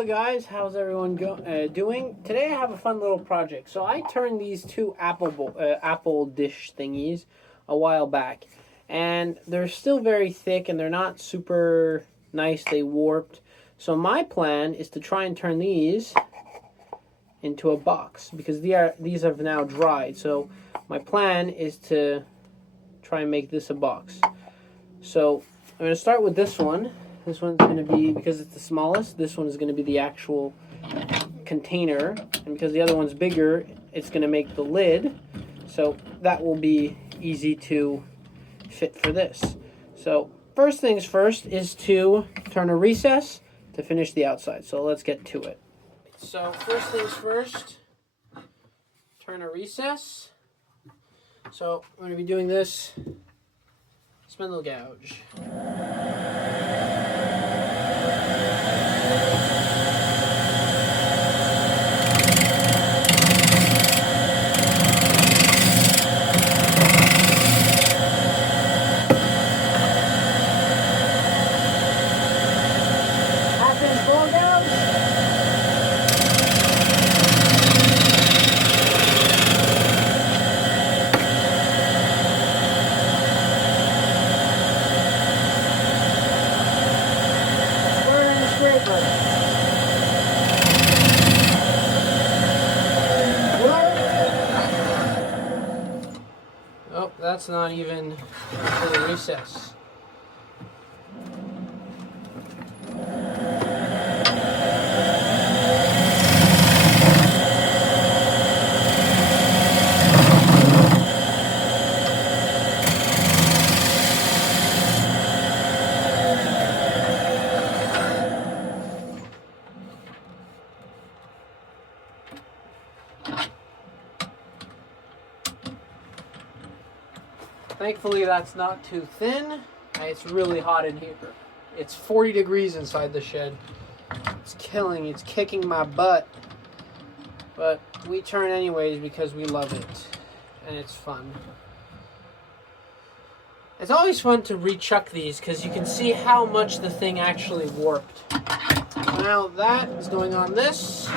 Hello guys, how's everyone doing? Today I have a fun little project. So I turned these two apple dish thingies a while back, and they're still very thick and they're not super nice. They warped. So my plan is to try and turn these into a box because these have now dried. So my plan is to try and make this a box. So I'm going to start with this one. This one's going to be, because it's the smallest, this one is going to be the actual container. And because the other one's bigger, it's going to make the lid. So that will be easy to fit for this. So first things first is to turn a recess to finish the outside. So let's get to it. So first things first, turn a recess. So I'm going to be doing this spindle gouge. Oh, that's not even the recess. Thankfully, that's not too thin. It's really hot in here. It's 40 degrees inside the shed. It's kicking my butt. But we turn anyways because we love it. And it's fun. It's always fun to rechuck these because you can see how much the thing actually warped. Now that is going on this.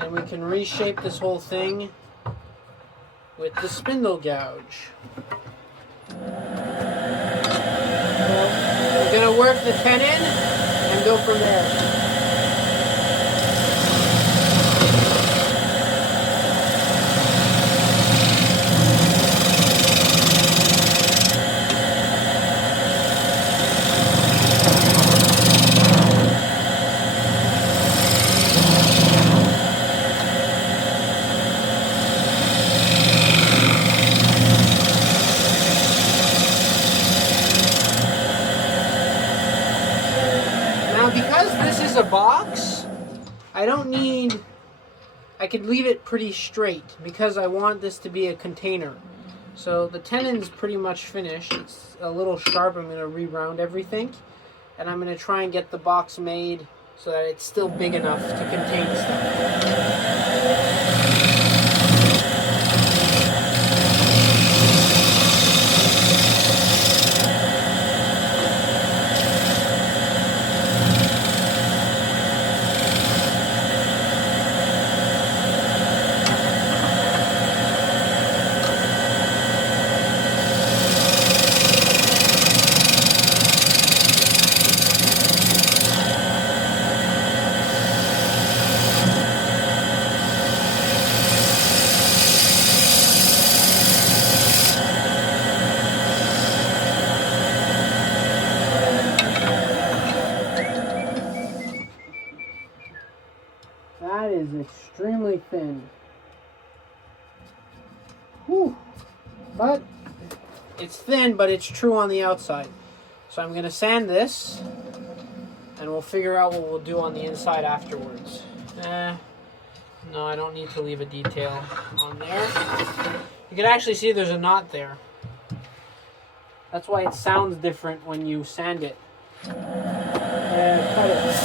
And we can reshape this whole thing with the spindle gouge. We're going to work the tenon and go from there. Because this is a box, I could leave it pretty straight because I want this to be a container. So the tenon's pretty much finished. It's a little sharp. I'm going to re-round everything. And I'm going to try and get the box made so that it's still big enough to contain stuff. That is extremely thin. Whew. But it's thin, but it's true on the outside. So I'm going to sand this, and we'll figure out what we'll do on the inside afterwards. No, I don't need to leave a detail on there. You can actually see there's a knot there. That's why it sounds different when you sand it. Cut it.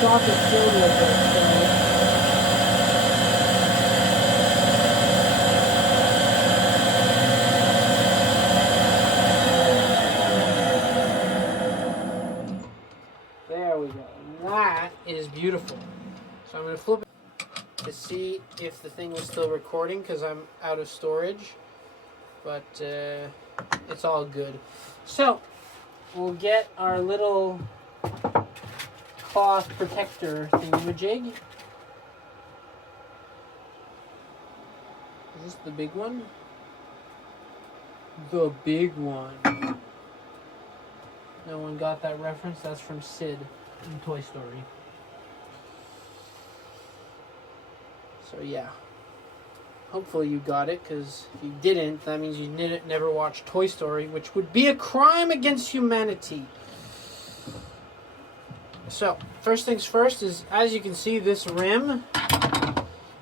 socket filled with it, so. There we go. And that is beautiful. So I'm going to flip it to see if the thing was still recording because I'm out of storage. But it's all good. So we'll get our little cloth protector thingamajig. Is this the big one? The big one. No one got that reference? That's from Sid in Toy Story. So yeah. Hopefully you got it, because if you didn't, that means you never watched Toy Story, which would be a crime against humanity. So, first things first is, as you can see, this rim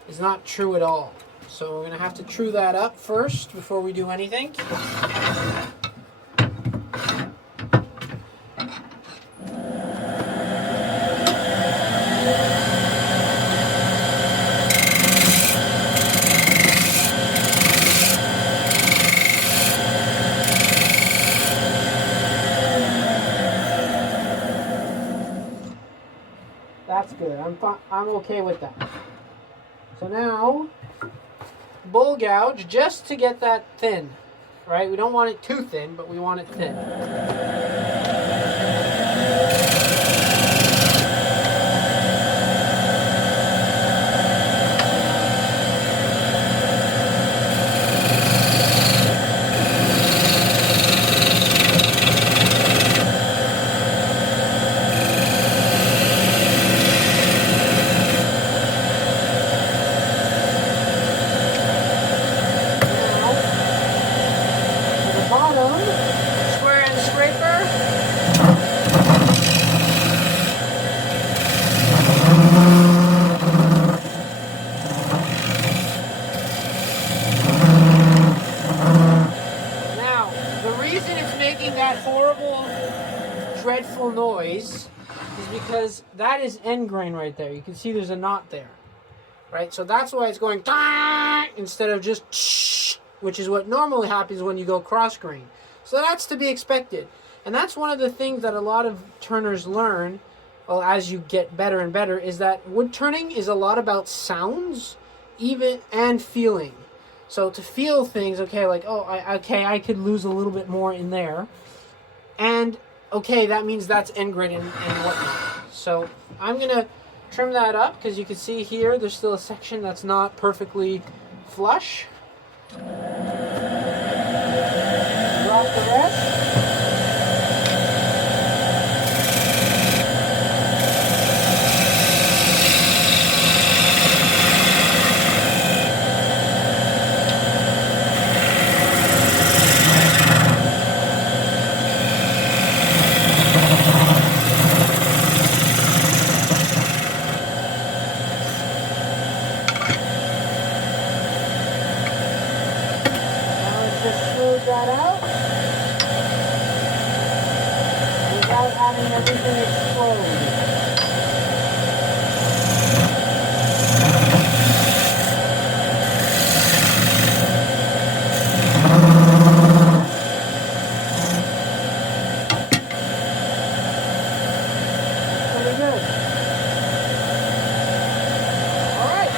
is not true at all. So we're going to have to true that up first before we do anything. That's good. I'm okay with that. So now, bull gouge just to get that thin, right? We don't want it too thin, but we want it thin. Dreadful noise is because that is end grain right there. You can see there's a knot there, right? So that's why it's going instead of just which is what normally happens when you go cross grain. So that's to be expected, and that's one of the things that a lot of turners learn as you get better and better, is that wood turning is a lot about sounds, even, and feeling. So to feel things, okay, like I could lose a little bit more in there, and okay, that means that's end grain and whatnot. So I'm going to trim that up because you can see here there's still a section that's not perfectly flush. Drop the rest. That out without having everything explode. Pretty good. All right,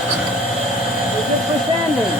we're good for sanding.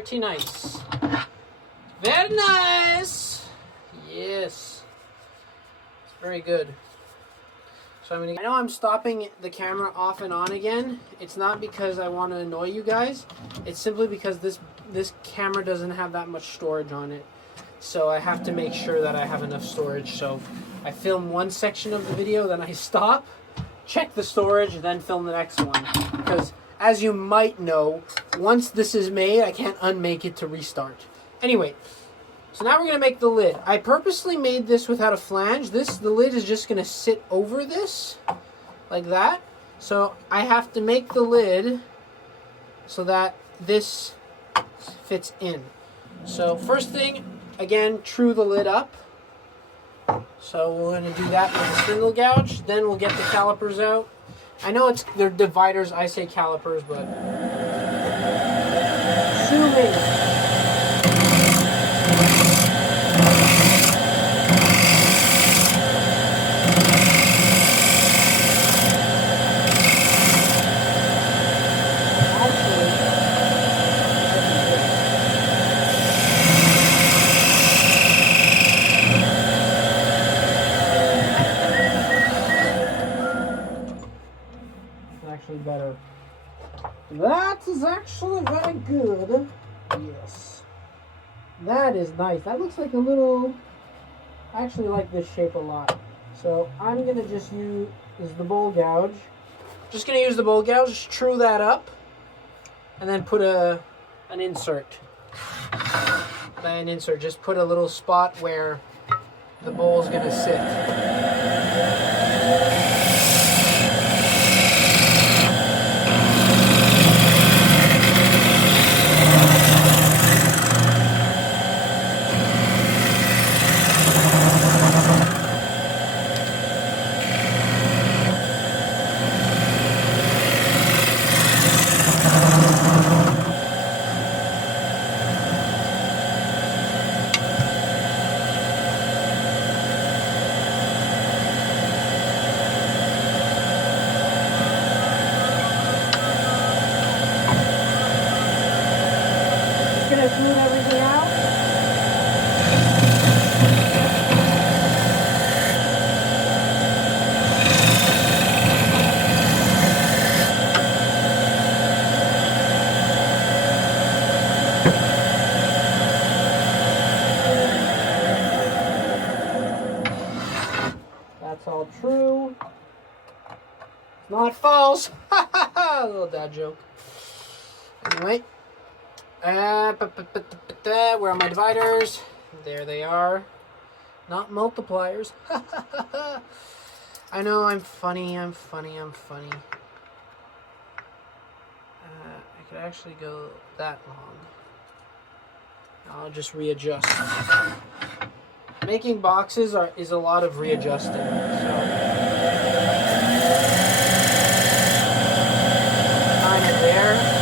pretty nice. Very nice. Yes. It's very good. So I know I'm stopping the camera off and on again. It's not because I want to annoy you guys. It's simply because this camera doesn't have that much storage on it. So I have to make sure that I have enough storage. So I film one section of the video, then I stop, check the storage, then film the next one. Because as you might know, once this is made, I can't unmake it to restart. Anyway, so now we're going to make the lid. I purposely made this without a flange. The lid is just going to sit over this, like that. So I have to make the lid so that this fits in. So first thing, again, true the lid up. So we're going to do that with a spindle gouge. Then we'll get the calipers out. I know they're dividers, I say calipers, but zooming. Better. That is actually very good. Yes. That is nice. That looks like a little... I actually like this shape a lot. So I'm going to just use the bowl gouge. Just going to use the bowl gouge, just true that up, and then put an insert. Just put a little spot where the bowl is going to sit. Smooth everything out. That's all true. It's not false. A little dad joke. Anyway. Where are my dividers? There they are. Not multipliers. I know I'm funny. I could actually go that long. I'll just readjust. Making boxes is a lot of readjusting. So kind of there.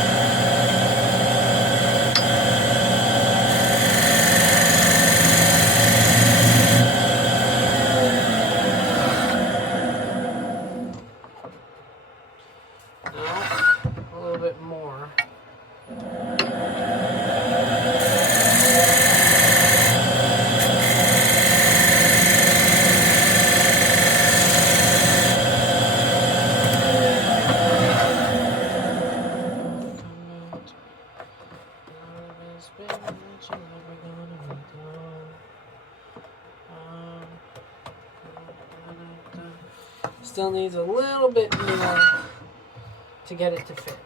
Still needs a little bit more to get it to fit.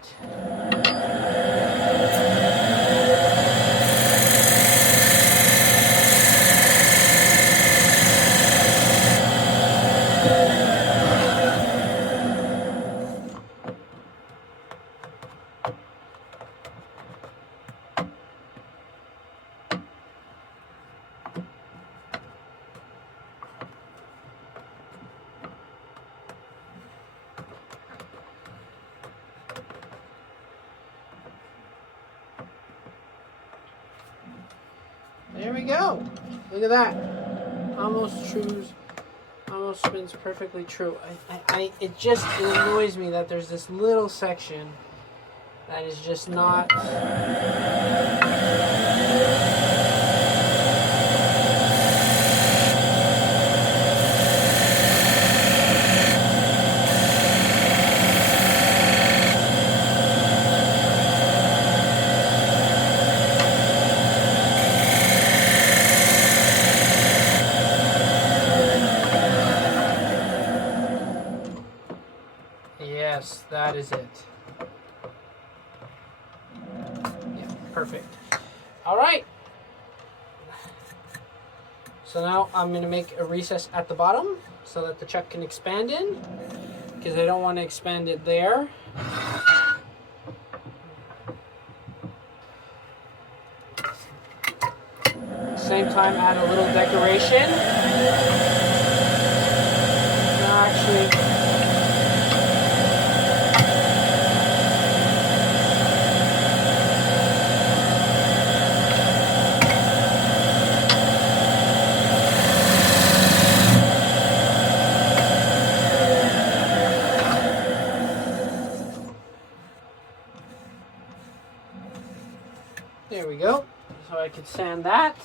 There we go. Look at that. Almost spins perfectly true. It annoys me that there's this little section That is just not... Yes, that is it. Yeah, perfect. All right. So now I'm going to make a recess at the bottom so that the chuck can expand in, because I don't want to expand it there. Same time, add a little decoration. No, actually... There we go. So I could sand that.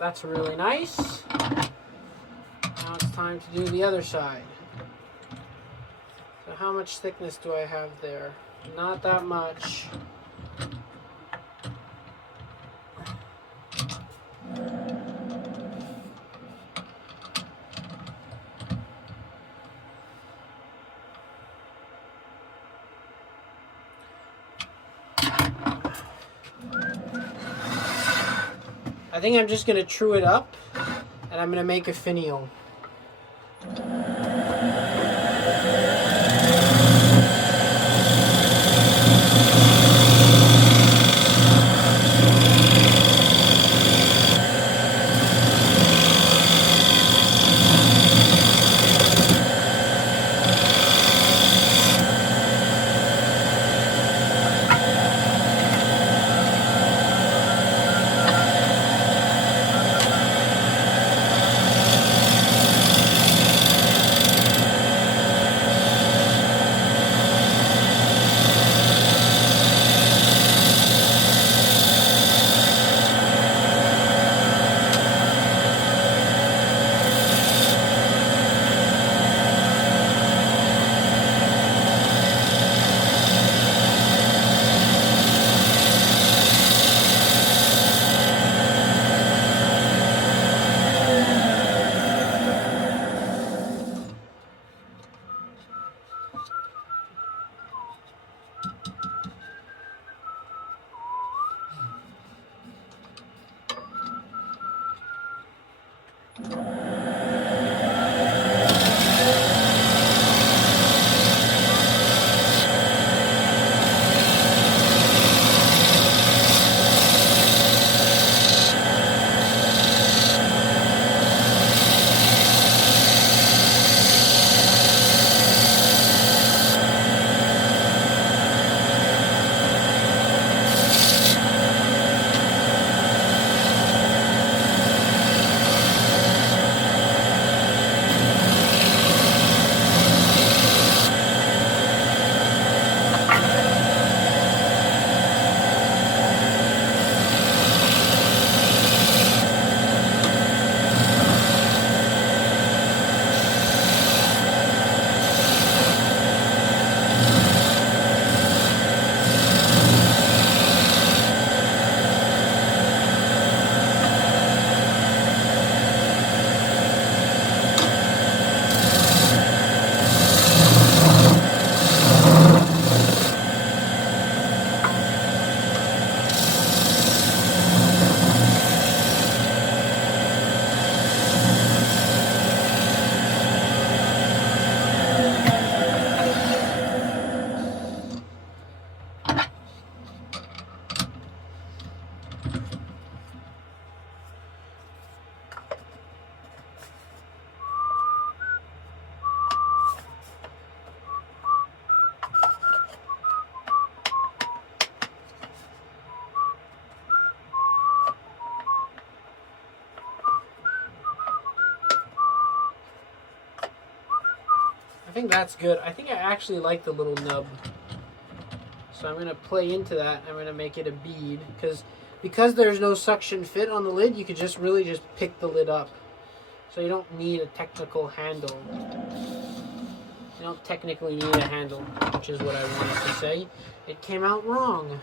That's really nice. Now it's time to do the other side. So how much thickness do I have there? Not that much. I think I'm just going to true it up, and I'm going to make a finial. think that's good. I think I actually like the little nub. So I'm going to play into that. I'm going to make it a bead. Because there's no suction fit on the lid, you could just really just pick the lid up. So you don't need a technical handle. You don't technically need a handle, which is what I wanted to say. It came out wrong.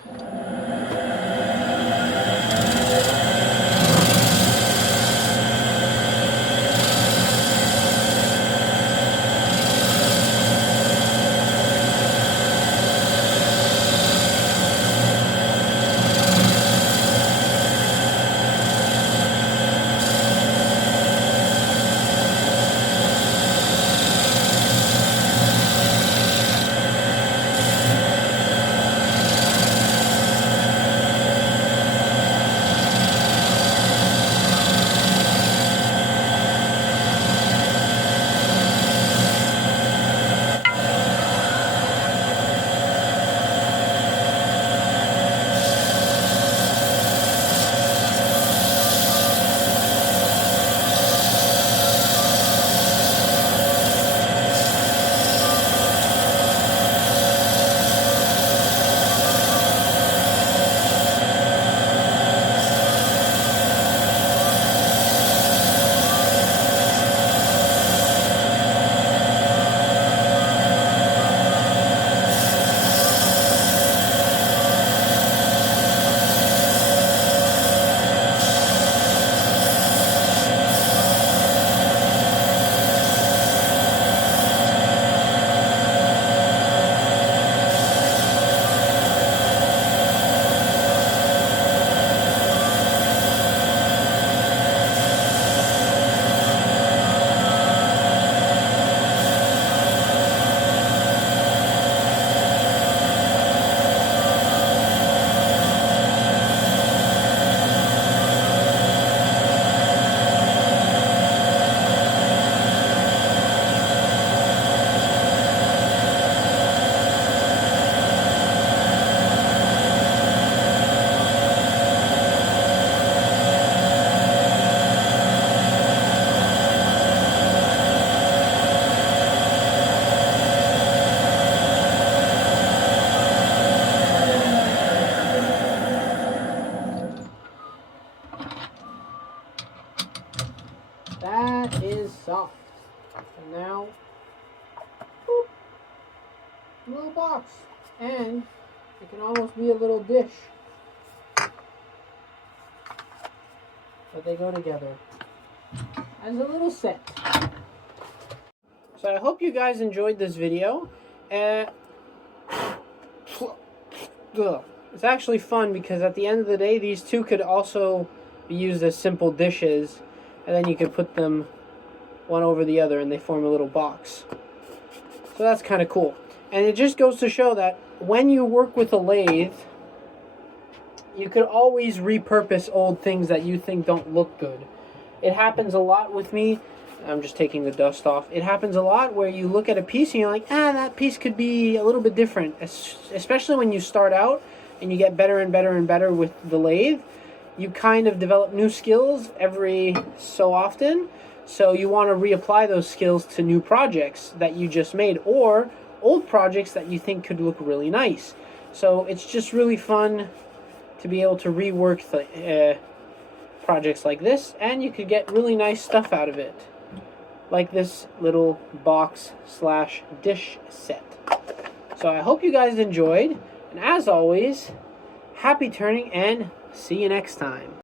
That is soft. And now, boop, little box. And it can almost be a little dish. But they go together as a little set. So I hope you guys enjoyed this video. It's actually fun because at the end of the day, these two could also be used as simple dishes. And then you can put them one over the other and they form a little box. So that's kind of cool. And it just goes to show that when you work with a lathe, you could always repurpose old things that you think don't look good. It happens a lot with me. I'm just taking the dust off. It happens a lot where you look at a piece and you're like, that piece could be a little bit different. Especially when you start out and you get better and better and better with the lathe. You kind of develop new skills every so often, so you want to reapply those skills to new projects that you just made or old projects that you think could look really nice. So it's just really fun to be able to rework the projects like this, and you could get really nice stuff out of it, like this little box / dish set. So I hope you guys enjoyed, and as always, happy turning and see you next time.